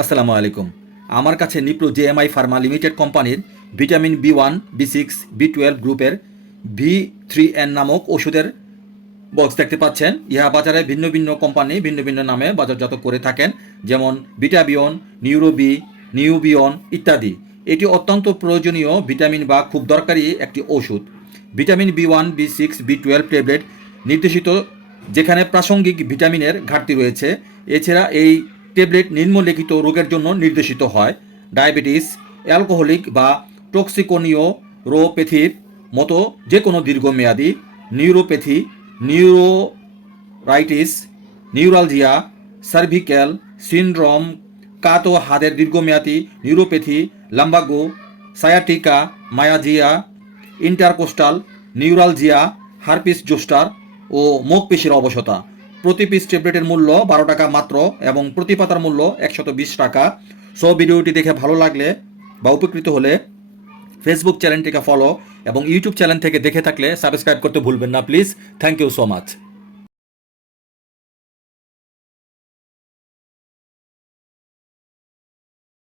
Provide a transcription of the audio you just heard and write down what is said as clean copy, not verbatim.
আসসালামু আলাইকুম। আমার কাছে নিপ্রো জেএমআই ফার্মা লিমিটেড কোম্পানির ভিটামিন বি1, বি6, বি12 গ্রুপের V3N নামক ওষুধের বক্স দেখতে পাচ্ছেন। ইহা বাজারে ভিন্ন ভিন্ন কোম্পানি ভিন্ন ভিন্ন নামে বাজারজাত করে থাকেন, যেমন বিটাবিয়ন, নিউরোবি, নিউবিয়ন ইত্যাদি। এটি অত্যন্ত প্রয়োজনীয় ভিটামিন বা খুব দরকারি একটি ওষুধ। ভিটামিন বি1, বি6, বি12 ট্যাবলেট নির্দেশিত যেখানে প্রাসঙ্গিক ভিটামিনের ঘাটতি রয়েছে। এছাড়া এই ট্যাবলেট নিম্নলিখিত রোগের জন্য নির্দেশিত হয়: ডায়াবেটিস, অ্যালকোহলিক বা টক্সিকোনিওরোপ্যাথির মতো যে কোনো দীর্ঘমেয়াদী, neuropathy, neuritis, neuralgia, cervical syndrome, কাত ও হাতের দীর্ঘমেয়াদী neuropathy, lumbago, sciatica, myalgia, intercostal neuralgia, herpes zoster ও মুখ পেশির অবসতা। প্রতি পিস ট্যাবলেটের মূল্য 12 টাকা মাত্র এবং প্রতি পাতার মূল্য 120 টাকা। সো ভিডিওটি দেখে ভালো লাগলে বা উপকৃত হলে ফেসবুক চ্যানেলটিকে ফলো এবং ইউটিউব চ্যানেল থেকে দেখে থাকলে সাবস্ক্রাইব করতে ভুলবেন না please. Thank you so much.